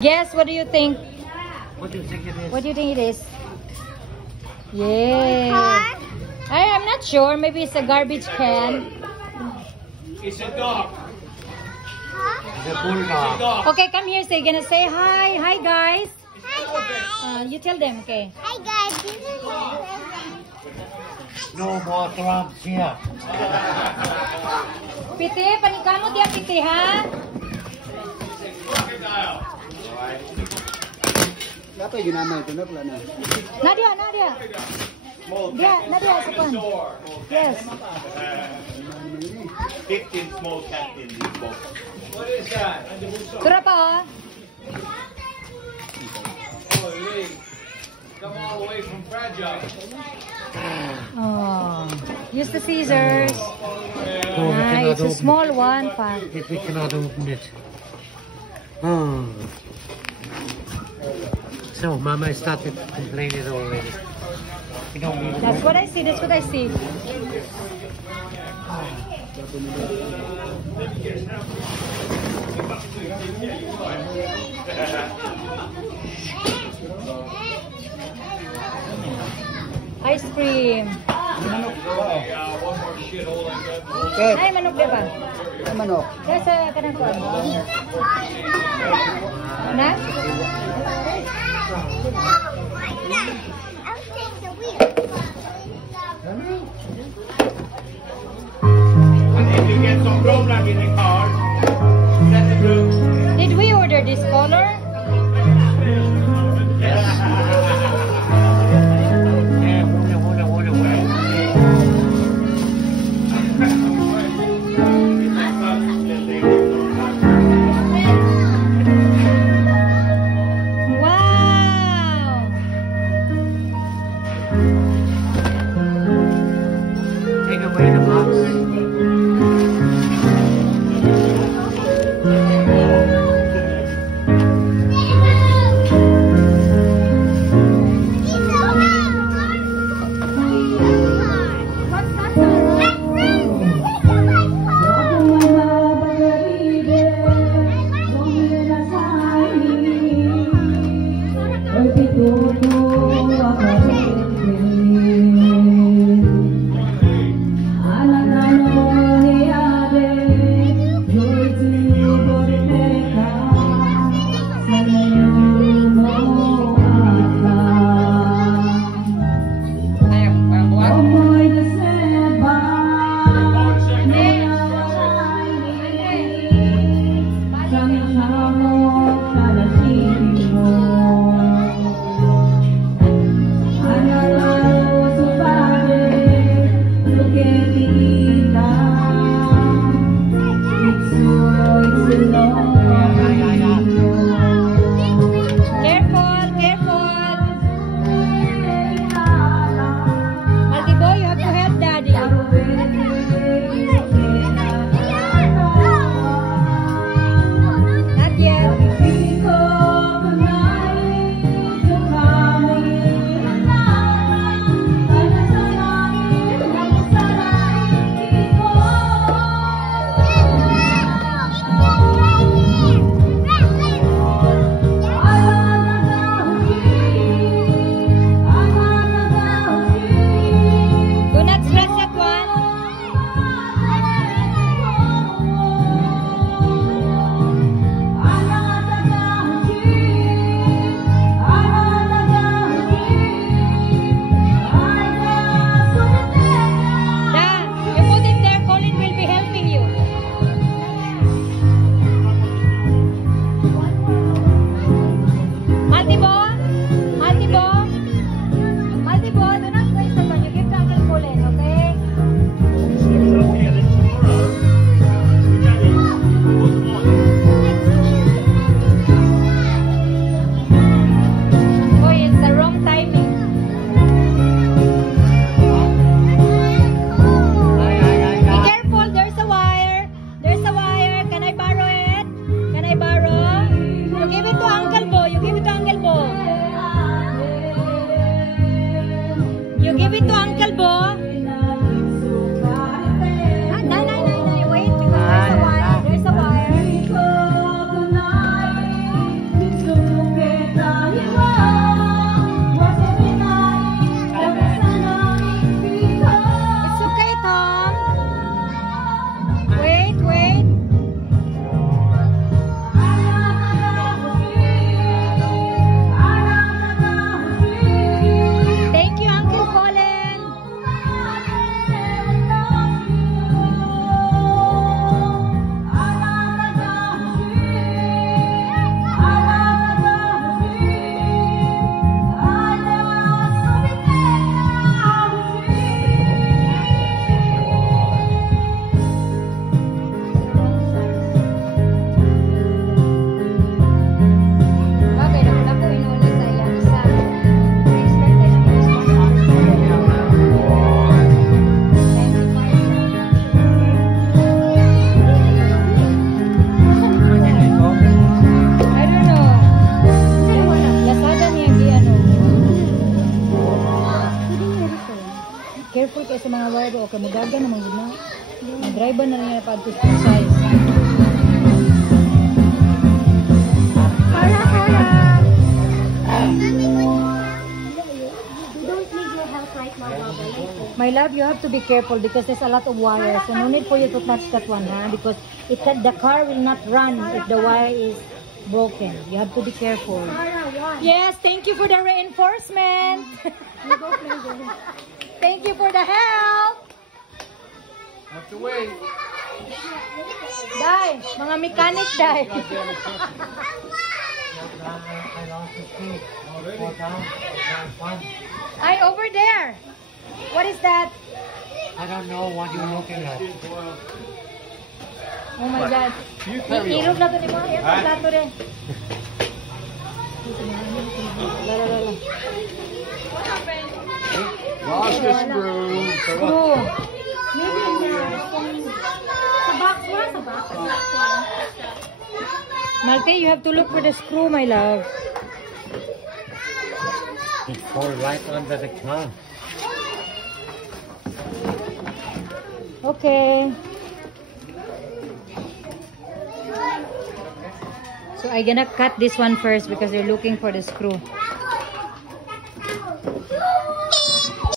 Guess, what do you think? What do you think it is? What do you think it is? Yeah. I'm not sure. Maybe it's a garbage can. It's a dog. It's a bulldog. Okay, come here. So you're gonna say hi. Hi, guys. Hi guys. You tell them, okay? Hi guys. This is my No more Trumps here. Piti, panikamot yan, Piti, ha? Apa yung ginamay ito na pala na? Nadia, Nadia. Yeah, Nadia, sa pan. Yes. 15 small cats in this box. What is that? Tura pa, oh. Holy. Come all the way from Fragile. Oh. Use the scissors. Oh, we Ah, cannot it's a open small one, pa. it. We cannot open it. Oh. So, Mama started complaining already. We don't need That's what I see. That's what I see. Ice cream. Manok ba? One more shithole like that. Ay, manok ba? Ay, manok. Nasa kanang ko. Na? I'll take the wheel. And if you get some roadblock in the car, set the roof. Did we order this color? Yeah, hula, hula, hula. Wow! Take away the box. Careful, careful. Multi-boy, you have to help daddy. Not yet. Do not stress that one. Da, you put it there. Colin will be helping you. Multi-bo, multi-bo, multi-bo. Do not waste the one. You give to Uncle Colin, okay? Boy, it's the wrong timing. Be careful, there's a wire. There's a wire. Can I borrow it? Can I borrow? You give it to Uncle Bo. You give it to Uncle Bo. You give it to Uncle Bo. Ah, no, no, no, no. Wait, because there's a wire. There's a wire. sa mga wire. Okay, magaga naman yun na. Mag-drive na rin pa ito size. Para. You don't need your help right now, Baba. My love, you have to be careful because there's a lot of wires. So no need for you to touch that one, huh? Because the car will not run if the wire is broken. You have to be careful. Para, one. Yes, thank you for the reinforcement. You go play with it. Thank you for the help. Have to wait. Dai, mga mechanic dai. I lost the key. Fall down. Fun. Ay, over there. What is that? I don't know what you're looking at. Oh my God. You carry Ilog on. na to ni mo. Yan, Ah. plato rin. Lala. Lost the screw. Screw. Maybe in the box. Where's the box? Malte, you have to look for the screw, my love. It fall right under the car. Okay. So I'm gonna cut this one first because they're looking for the screw.